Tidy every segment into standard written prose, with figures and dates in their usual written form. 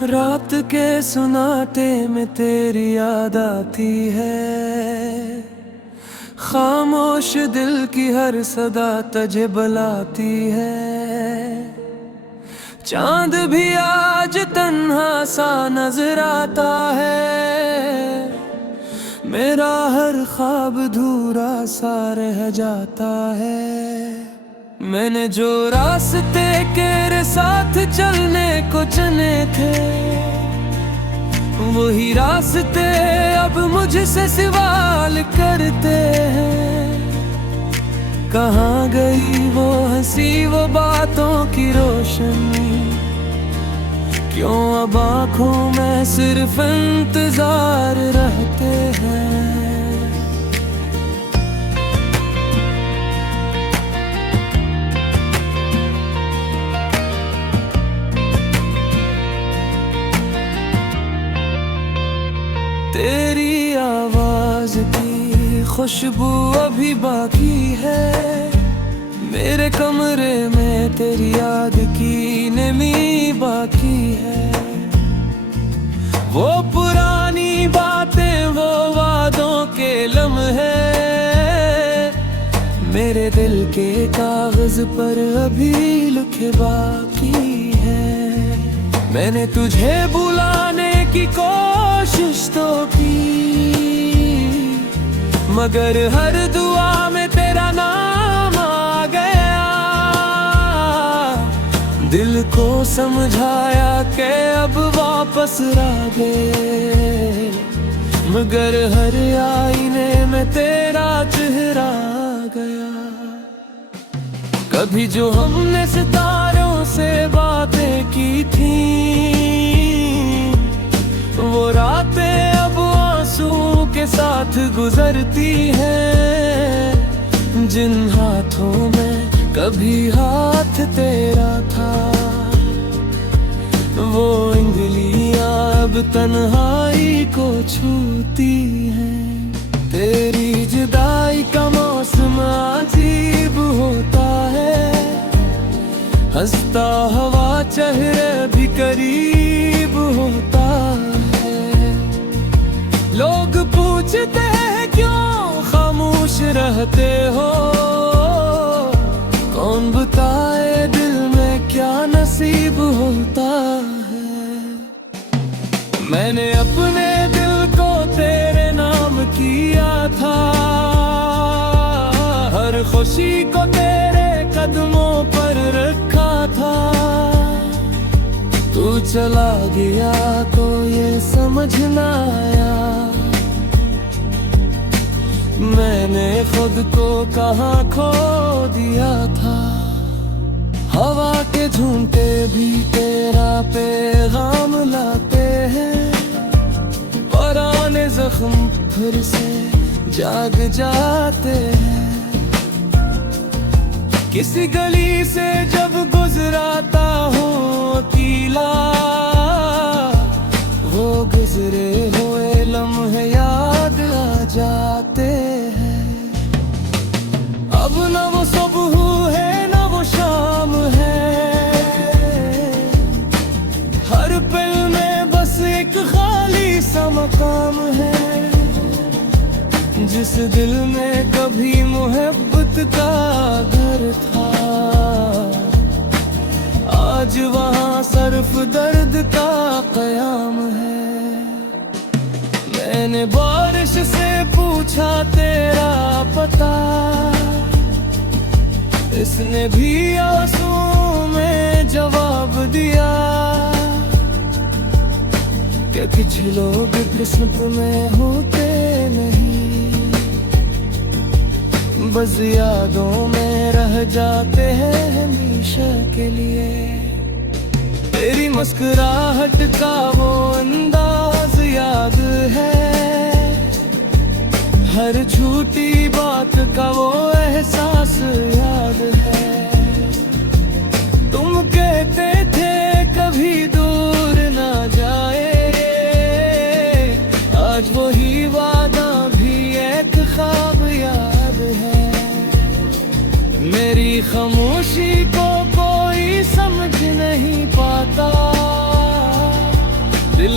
रात के सुनाते में तेरी याद आती है। खामोश दिल की हर सदा तुझे बुलाती है। चांद भी आज तन्हा सा नजर आता है। मेरा हर ख्वाब धूरा सा रह जाता है। मैंने जो रास्ते तेरे साथ चलने को चुने थे, वही रास्ते अब मुझसे सवाल करते हैं। कहाँ गई वो हंसी वो बातों की रोशनी, क्यों अब आँखों में सिर्फ इंतजार रहते हैं। तेरी आवाज की खुशबू अभी बाकी है। मेरे कमरे में तेरी याद की नमी बाकी है। वो पुरानी बातें वो वादों के लम्हे मेरे दिल के कागज पर अभी लिखे बाकी है। मैंने तुझे बुलाने की कोशिश तो की, मगर हर दुआ में तेरा नाम आ गया। दिल को समझाया कि अब वापस रागे, मगर हर आईने में तेरा चेहरा आ गया। कभी जो हमने सितारों से बातें की थी, वो रातें अब आंसू के साथ गुजरती हैं। जिन हाथों में कभी हाथ तेरा था, वो उंगलियां अब तन्हाई को छूती हैं। तेरी जुदाई का मौसम अजीब होता है। हंसता हवा चेहरे भी करीब होता है। लोग पूछते हैं क्यों खामोश रहते हो, कौन बताए दिल में क्या नसीब होता है। मैंने अपने दिल को तेरे नाम किया था, हर खुशी को तेरे कदमों पर रखा था। तू चला गया तो ये समझ ना आया, मैंने खुद को कहाँ खो दिया था। हवा के झूठे भी तेरा पैगाम लाते हैं। पुराने जख्म फिर से जाग जाते हैं। किसी गली से जब गुजराता हूँ अकेला, वो गुजरे हुए लम्हे याद आ जाते हैं। अब न वो सुबह है न वो शाम है, हर पल में बस एक खाली सा मकाम है। जिस दिल में कभी मोहब्बत का घर था, आज वहाँ सिर्फ दर्द का कयाम है। मैंने बारिश से पूछा तेरा पता, इसने भी आंसू में जवाब दिया कि कुछ लोग किस्मत में होते नहीं, बस यादों में रह जाते हैं हमेशा के लिए। तेरी मुस्कुराहट का वो अंदाज याद है, हर झूठी बात का वो एहसास याद है। तुम कहते थे कभी दूर ना जाए, आज वही वादा भी एक ख्वाब याद है। मेरी खामोशी को कोई समझ नहीं पाता,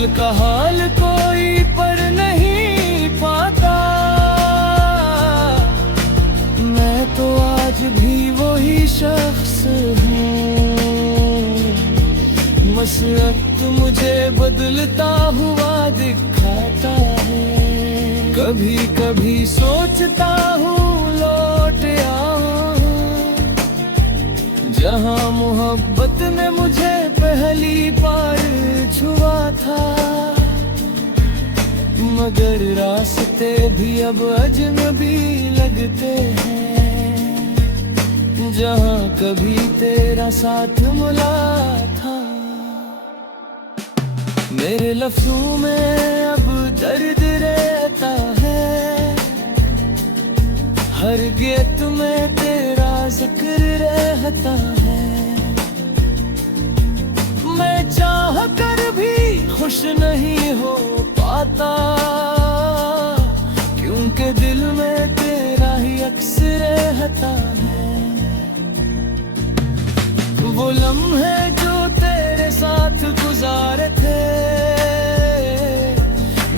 दिल का हाल कोई पर नहीं पाता। मैं तो आज भी वही शख्स हूँ, बस वक्त मुझे बदलता हुआ दिखाता है। कभी कभी सोचता हूँ लौट आऊं, जहाँ मोहब्बत ने मुझे पहली बार छुआ था। मगर रास्ते भी अब अजनबी लगते हैं, जहाँ कभी तेरा साथ मिला था। मेरे लफ्ज़ों में अब दर्द रहता है, हर गीत में तेरा जिक्र रहता है। मैं चाह कर भी खुश नहीं हो पाता, क्योंकि दिल में तेरा ही अक्स रहता है। वो लम्हे जो तेरे साथ गुजारे थे,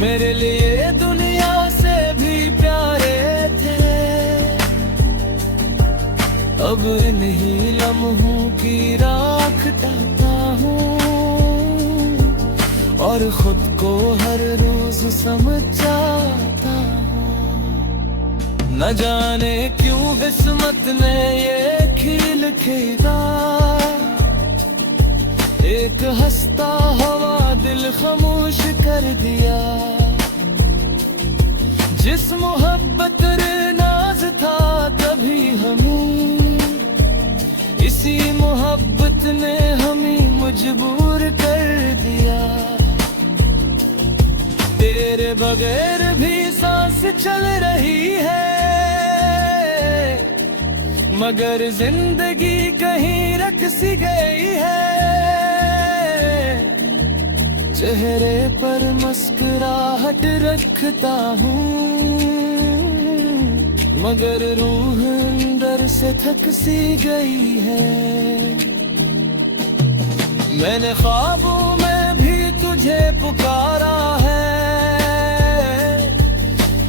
मेरे लिए दुनिया से भी प्यारे थे। अब इन्हीं लम्हों की राख टाता हूँ, और खुद को हर रोज समझ जाता हूँ। न जाने क्यों किस्मत ने ये खेल खेला, एक हंसता हवा दिल खामोश कर दिया। जिस मोहब्बत रे नाज था तभी हमें, इसी मोहब्बत ने हमें मजबूर कर दिया। तेरे बगैर भी सांस चल रही है, मगर जिंदगी कहीं रख सी गई है। चेहरे पर मुस्कुराहट रखता हूँ, मगर रूह अंदर से थक सी गई है। मैंने ख्वाबों में भी तुझे पुकारा है,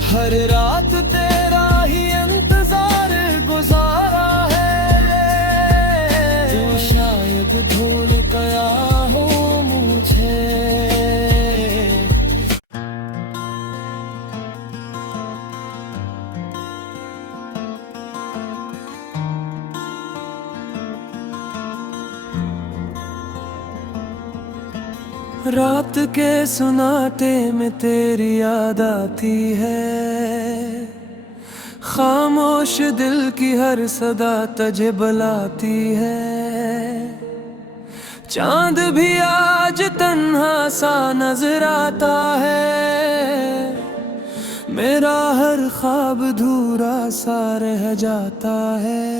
हर रात तेरा ही इंतजार गुजारा है। तो शायद भूल गया हो मुझे। रात के सुनाटे में तेरी याद आती है, खामोश दिल की हर सदा तुझे बुलाती है। चांद भी आज तन्हा सा नजर आता है, मेरा हर ख्वाब धूरा सा रह जाता है।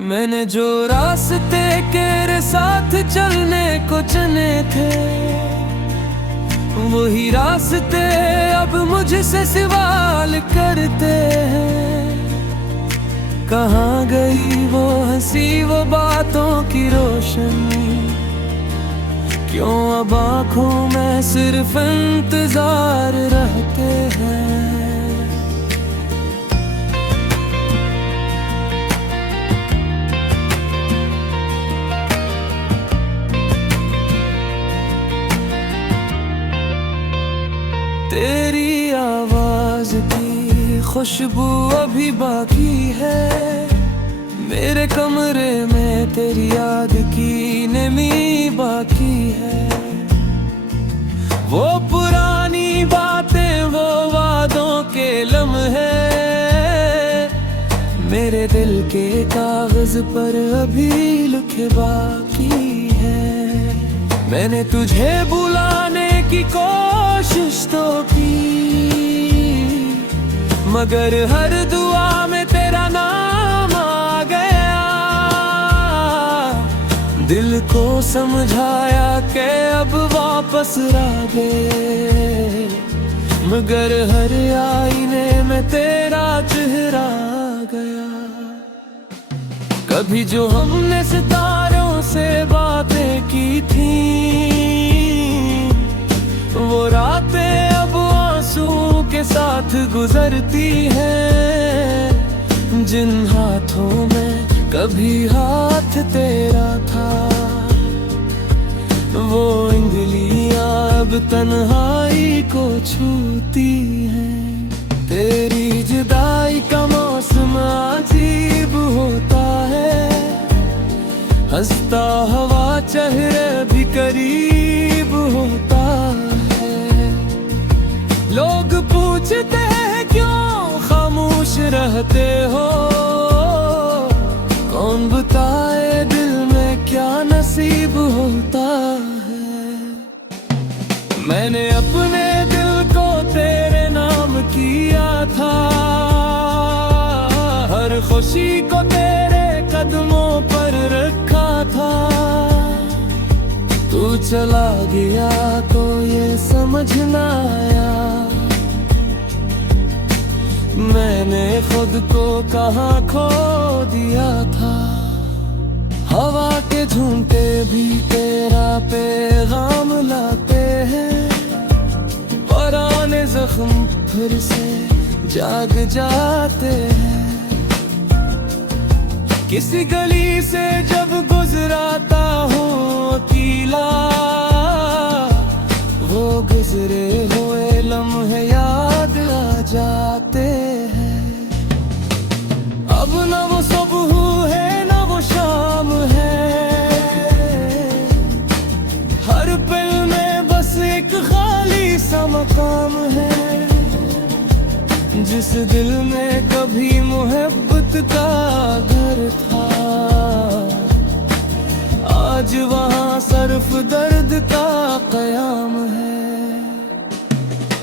मैंने जो रास्ते तेरे साथ चलने को चुने थे, वही रास्ते अब मुझसे सवाल करते हैं। कहाँ गई वो हंसी वो बातों की रोशनी, क्यों अब आँखों में सिर्फ इंतजार रहते हैं। तेरी आवाज की खुशबू अभी बाकी है, मेरे कमरे में तेरी याद की नमी बाकी है। वो पुरानी बातें वो वादों के लम्हे, मेरे दिल के कागज पर अभी लिखे बाकी है। मैंने तुझे बुलाने की कोशिश तो की, मगर हर दुआ में तेरा नाम आ गया। दिल को समझाया कि अब वापस रागे, मगर हर आईने में तेरा चेहरा आ गया। कभी जो हमने सितारों से बातें की थी, रातें अब आंसू के साथ गुजरती हैं, जिन हाथों में कभी हाथ तेरा था, वो उंगलियां अब तन्हाई को छूती हैं। तेरी जुदाई का मौसम अजीब होता है, हंसता हवा चेहरे भी करीब होता है। लोग पूछते हैं क्यों खामोश रहते हो, कौन बताए दिल में क्या नसीब होता है। मैंने अपने दिल को तेरे नाम किया था, हर खुशी को तेरे कदमों पर रखा था। तू चला गया तो ये समझ ना आया, मैंने खुद को कहाँ खो दिया था। हवा के झूठे भी तेरा पैगाम लाते हैं, पुराने जख्म फिर से जाग जाते हैं। किसी गली से जब गुजराता हूँ अकेला, वो गुजरे हुए लम्हे याद आ जाते हैं। अब न वो सुबह है न वो शाम है, हर पल में बस एक खाली सा मकाम है। जिस दिल में कभी मोहब्बत का घर था, आज वहाँ सिर्फ दर्द का कयाम है।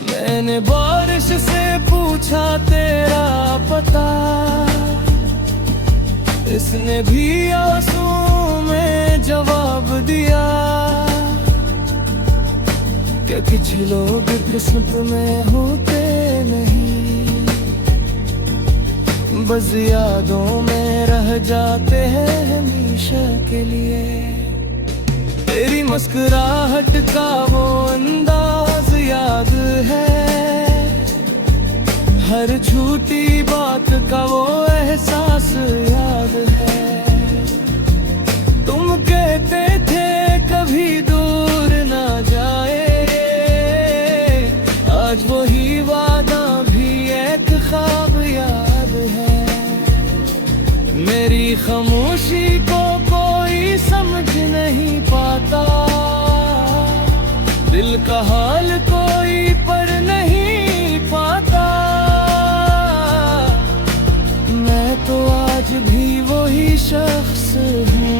मैंने बारिश से पूछा तेरा पता, इसने भी आंसू में जवाब दिया कि कुछ लोग किस्मत में होते नहीं, बस यादों में रह जाते हैं हमेशा के लिए। तेरी मुस्कुराहट का वो अंदाज याद है, हर झूठी बात का वो एहसास याद है। तुम कहते थे कभी दूर ना जाए, आज वही वादा भी एक ख्वाब याद है। मेरी खामोशी को कोई समझ नहीं पाता, दिल का हाल कोई पढ़ नहीं पाता। मैं तो आज भी वही शख्स हूँ,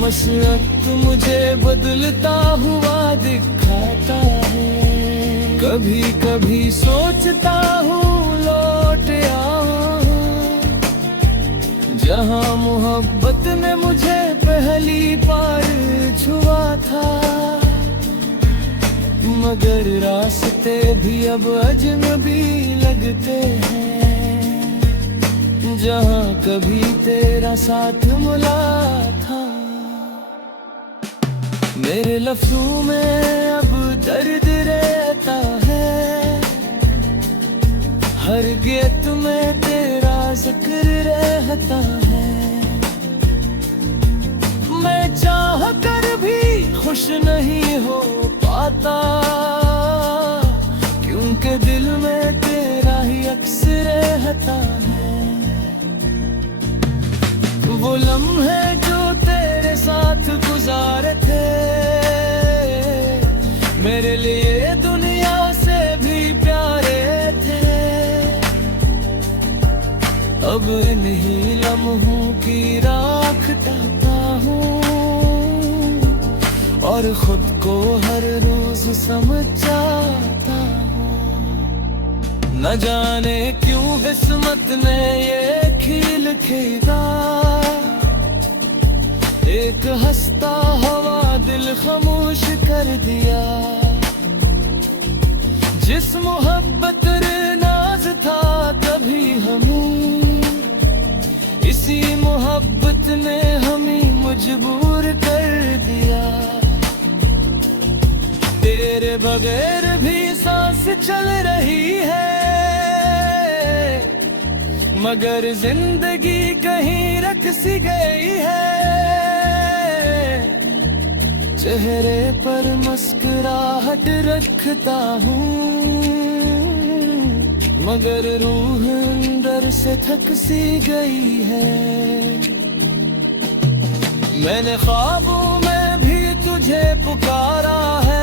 मशरक़ मुझे बदलता हुआ दिखाता है। कभी कभी सोचता हूँ लौट आऊं, जहाँ मोहब्बत ने मुझे पहली बार छुआ था। मगर रास्ते भी अब अजनबी लगते हैं, जहाँ कभी तेरा साथ मिला था। मेरे लफ्ज़ों में अब दर्द रहता है, हर गीत में तेरा जिक्र रहता है। मैं चाह कर भी खुश नहीं हो पाता, क्योंकि दिल में तेरा ही अक्स रहता है। वो लम्हे जो तेरे साथ गुजारे थे, मेरे लिए दुनिया से भी प्यारे थे। अब इन्हीं लम्हों की राख करता हूँ, और खुद को हर रोज समझ जाता हूँ। न जाने क्यों किस्मत ने ये खेल खेला, एक हंसता हवा दिल खामोश कर दिया। जिस मोहब्बत नाज था तभी हमें, इसी मोहब्बत ने हमें मजबूर कर दिया। तेरे बगैर भी सांस चल रही है, मगर जिंदगी कहीं रख सी गई है। चेहरे पर मुस्कुराहट रखता हूँ, मगर रूह अंदर से थक सी गई है। मैंने ख्वाबों में भी तुझे पुकारा है,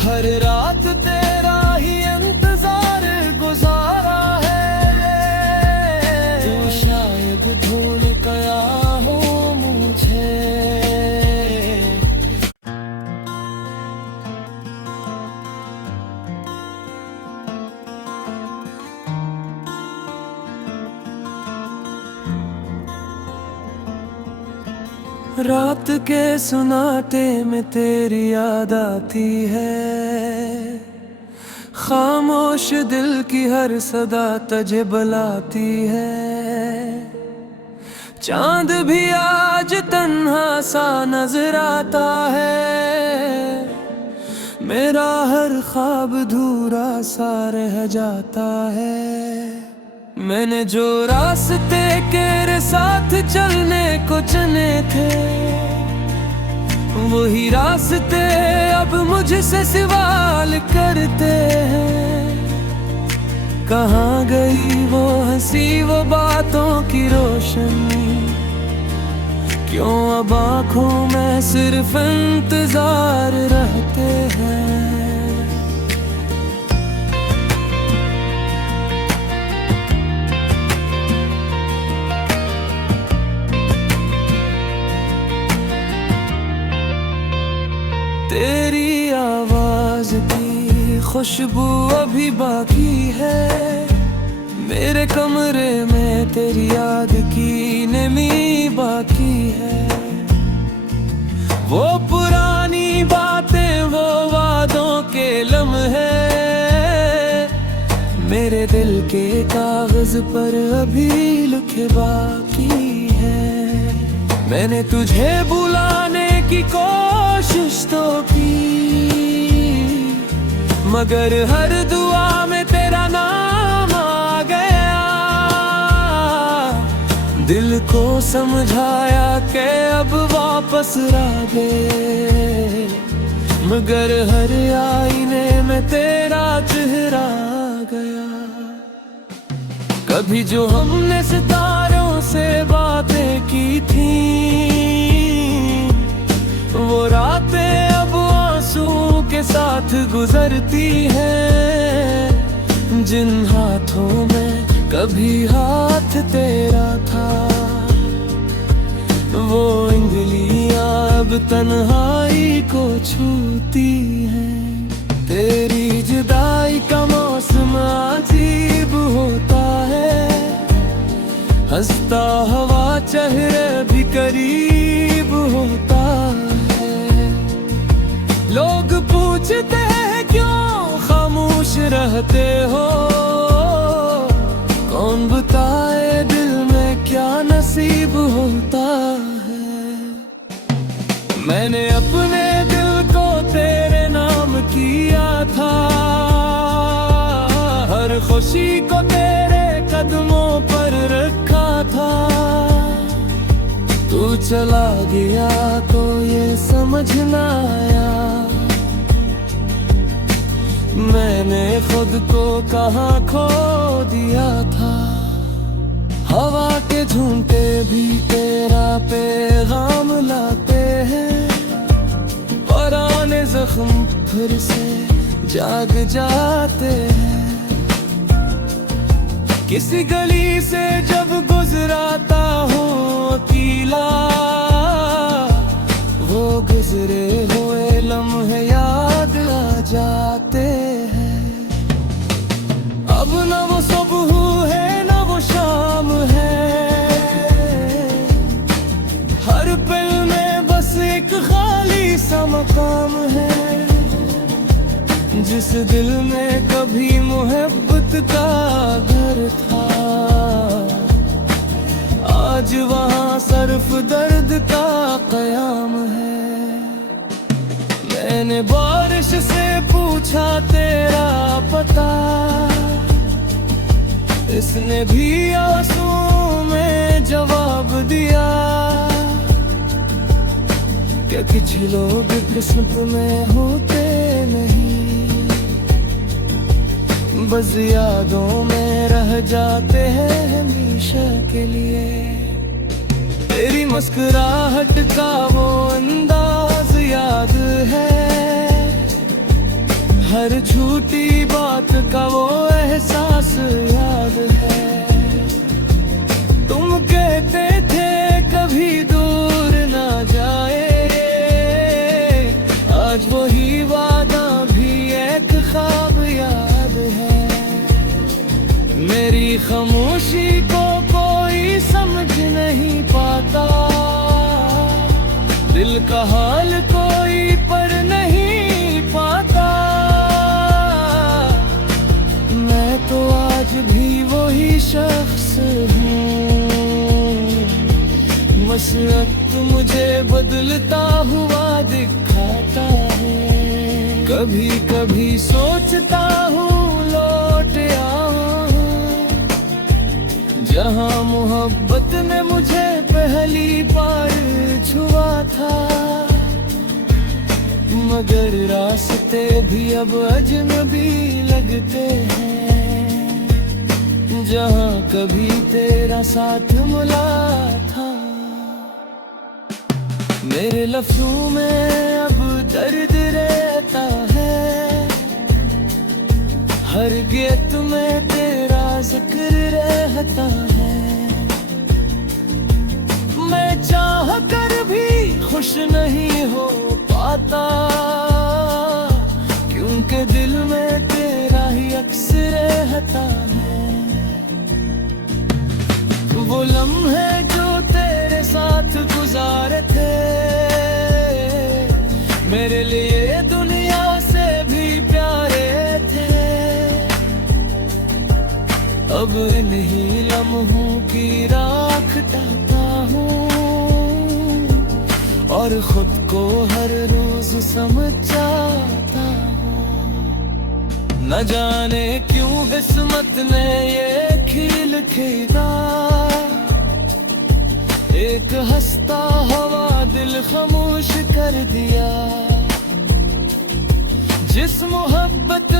हर रात तेरा ही इंतजार गुजारा है। तू शायद भूल गया हो मुझे। रात के सुनाटे में तेरी याद आती है, खामोश दिल की हर सदा तुझे बुलाती है। चांद भी आज तन्हा सा नजर आता है, मेरा हर ख्वाब धूरा सा रह जाता है। मैंने जो रास्ते तेरे साथ चलने को चुने थे, वही रास्ते अब मुझसे सवाल करते हैं। कहाँ गई वो हंसी वो बातों की रोशनी, क्यों अब आँखों में सिर्फ इंतजार रहते हैं। तेरी आवाज की खुशबू अभी बाकी है, मेरे कमरे में तेरी याद की नमी बाकी है। वो पुरानी बातें वो वादों के लम्हे, मेरे दिल के कागज पर अभी लिखे बाकी है। मैंने तुझे बुलाने की कोशिश तो की, मगर हर दुआ में तेरा नाम आ गया। दिल को समझाया कि अब वापस रागे, मगर हर आईने में तेरा चेहरा आ गया। कभी जो हमने सितारों से बातें की थी, वो रातें अब आंसू के साथ गुजरती हैं। जिन हाथों में कभी हाथ तेरा था, वो उंगलियां अब तन्हाई को छूती हैं। तेरी जुदाई का मौसम अजीब होता है, हंसता हवा चेहरे भी करीब होता है। लोग पूछते हैं क्यों खामोश रहते हो, कौन बताए दिल में क्या नसीब होता है। मैंने अपने दिल को तेरे नाम किया था, हर खुशी को तेरे कदमों पर रखा था। तू चला गया तो ये समझ ना आया, मैंने खुद को कहाँ खो दिया था। हवा के झूठे भी तेरा पैगाम लाते हैं, पुराने जख्म फिर से जाग जाते हैं। किसी गली से जब गुजराता हूँ अकेला, वो गुजरे हुए लम्हे याद आ जाते हैं। अब न वो सुबह है न वो शाम है, हर पल में बस एक खाली सा मकाम है। जिस दिल में कभी मोहब्बत का घर था, आज वहाँ सिर्फ दर्द का कयाम है। मैंने बारिश से पूछा तेरा पता, इसने भी आंसुओं में जवाब दिया। क्या कुछ लोग किस्मत में होते नहीं, बस यादों में रह जाते हैं हमेशा के लिए। तेरी मुस्कुराहट का वो अंदाज याद है, हर झूठी बात का वो एहसास याद है। तुम कहते थे कभी दूर ना जाए, आज वही वादा भी एक ख्वाब याद है। मेरी खामोशी को कोई समझ नहीं पाता, दिल का हाल कोई पर नहीं पाता। मैं तो आज भी वही शख्स हूँ, बस वक्त मुझे बदलता हुआ दिखाता है। कभी कभी सोचता हूँ लौट आऊं, जहाँ मोहब्बत ने मुझे पहली बार छुआ था। मगर रास्ते भी अब अजनबी लगते हैं, जहाँ कभी तेरा साथ मिला था। मेरे लफ्ज़ों में अब दर्द रहता है, हर गीत में तेरा जिक्र रहता है। मैं चाह कर भी खुश नहीं हो पाता, क्योंकि दिल में तेरा ही अक्स रहता है। वो लम्हे जो तेरे साथ गुजारे थे, मेरे लिए दुनिया से भी प्यारे थे। अब इन्हीं लम्हों की राख डालता हूँ, और खुद को हर रोज समझ जाता हूँ। न जाने क्यों किस्मत ने ये खेल खेला, एक हंसता हवा दिल खामोश कर दिया। जिस मोहब्बत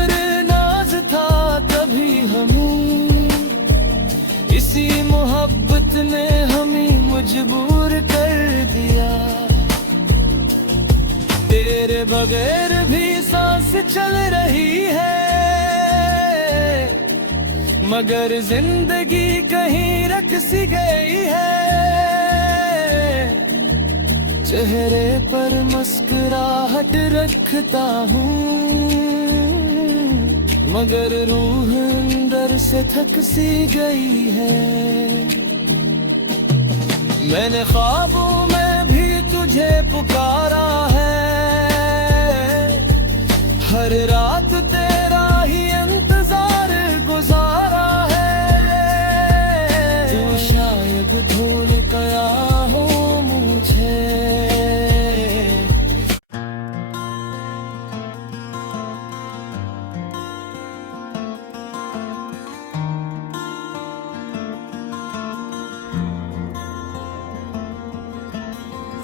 नाज था तभी हमें, इसी मोहब्बत ने हमें मजबूर कर दिया। तेरे बगैर भी सांस चल रही है, मगर जिंदगी कहीं रख सी गई है। चेहरे पर मुस्कुराहट रखता हूँ, मगर रूह अंदर से थक सी गई है। मैंने ख्वाबों में भी तुझे पुकारा है, हर रात तेरा ही इंतजार गुजारा है। तू शायद भूल गया हो मुझे।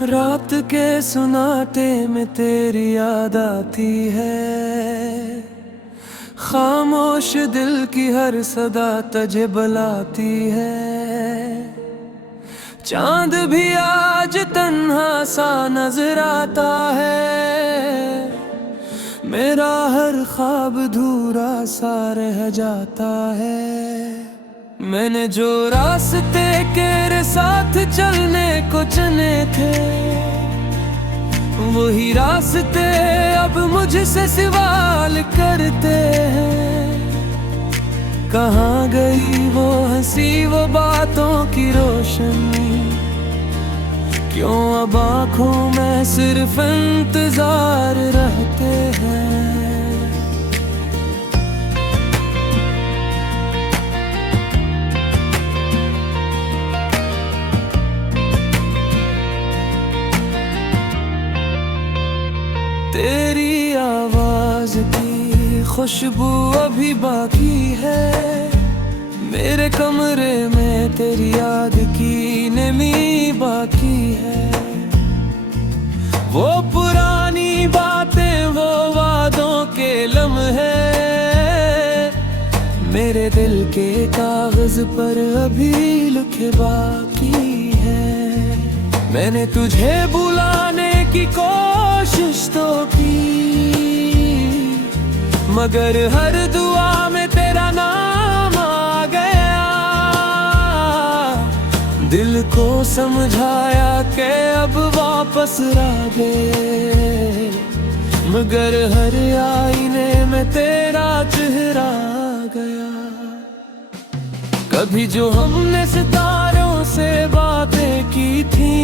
रात के सुनाते में तेरी याद आती है, खामोश दिल की हर सदा तुझे बुलाती है। चांद भी आज तन्हा सा नजर आता है, मेरा हर ख्वाब अधूरा सा रह जाता है। मैंने जो रास्ते तेरे साथ चलने को चुने थे, वही रास्ते अब मुझसे सवाल करते हैं। कहाँ गई वो हंसी वो बातों की रोशनी, क्यों अब आँखों में सिर्फ इंतजार रहते हैं। तेरी आवाज की खुशबू अभी बाकी है, मेरे कमरे में तेरी याद की नमी बाकी है। वो पुरानी बातें, वो वादों के लम्हे मेरे दिल के कागज पर अभी लिखे बाकी है। मैंने तुझे बुलाने की कोशिश तो की, मगर हर दुआ में तेरा नाम आ गया। दिल को समझाया कि अब वापस राह, मगर हर आईने में तेरा चेहरा आ गया। कभी जो हमने सितारों से बातें की थी,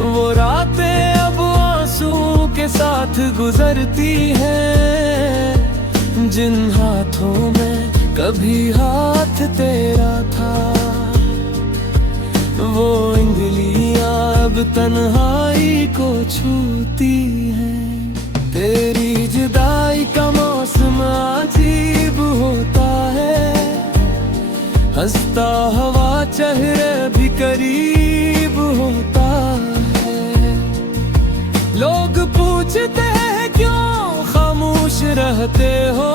वो रातें अब आंसू के साथ गुजरती हैं। जिन हाथों में कभी हाथ तेरा था, वो उंगलियां अब तन्हाई को छूती हैं। तेरी जुदाई का मौसम अजीब होता है, हंसता हवा चेहरे भी करीब होता है। लोग पूछते हैं क्यों खामोश रहते हो,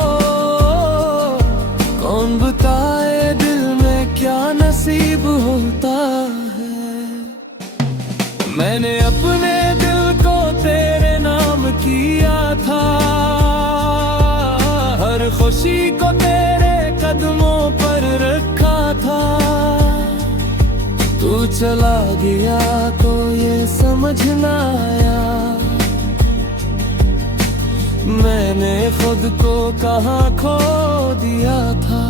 कौन बताए दिल में क्या नसीब होता है। मैंने अपने दिल को तेरे नाम किया था, हर खुशी को तेरे कदमों पर रखा था। तू चला गया तो ये समझ ना आया, मैंने खुद को कहाँ खो दिया था।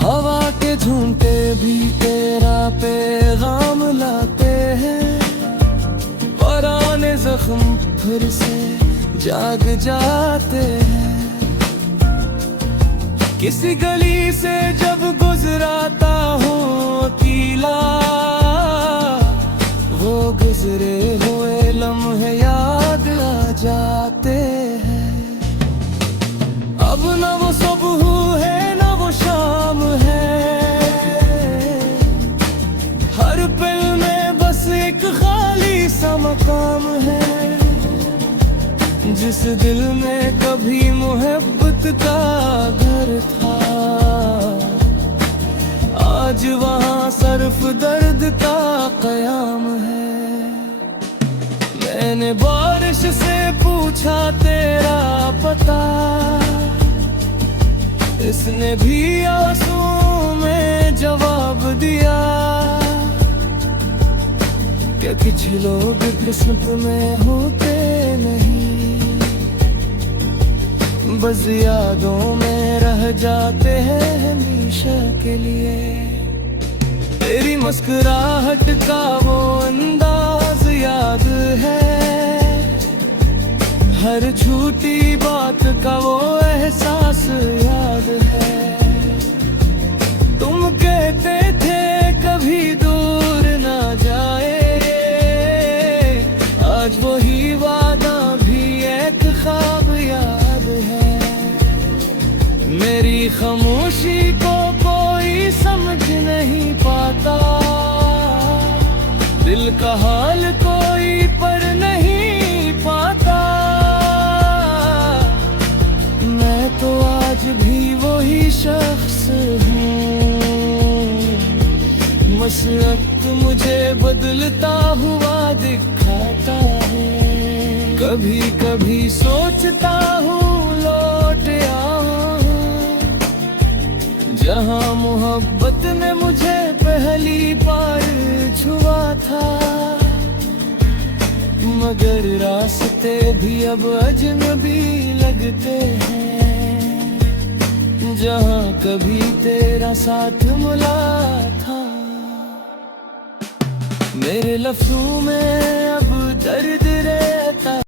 हवा के झूठे भी तेरा पैगाम लाते हैं, पुराने जख्म फिर से जाग जाते हैं। किसी गली से जब गुजराता हूँ अकेला, वो गुजरे हुए लम्हे याद आ जाते हैं। अब न वो सुबह है न वो शाम है, हर पल में बस एक खाली सा मकाम है। जिस दिल में कभी मोहब्बत का घर था, आज वहाँ सिर्फ दर्द का कयाम है। मैंने बारिश से पूछा तेरा पता, इसने भी आंसू में जवाब दिया कि कुछ लोग किस्मत में होते नहीं, बस यादों में रह जाते हैं हमेशा के लिए। तेरी मुस्कुराहट का वो अंदाज याद है, हर झूठी बात का वो एहसास याद है। तुम कहते थे कभी दूर ना जाए, आज वही वादा भी एक ख्वाब याद है। मेरी खामोशी को कोई समझ नहीं पाता, दिल का हाल कोई पर नहीं पाता। मैं तो आज भी वही शख्स हूँ, मशरक़ मुझे बदलता हुआ दिखाता है। कभी कभी सोचता हूँ लौट आऊं, जहाँ मोहब्बत ने मुझे पहली बार छुआ था। मगर रास्ते भी अब अजनबी लगते हैं, जहाँ कभी तेरा साथ मिला था। मेरे लफ्ज़ों में अब दर्द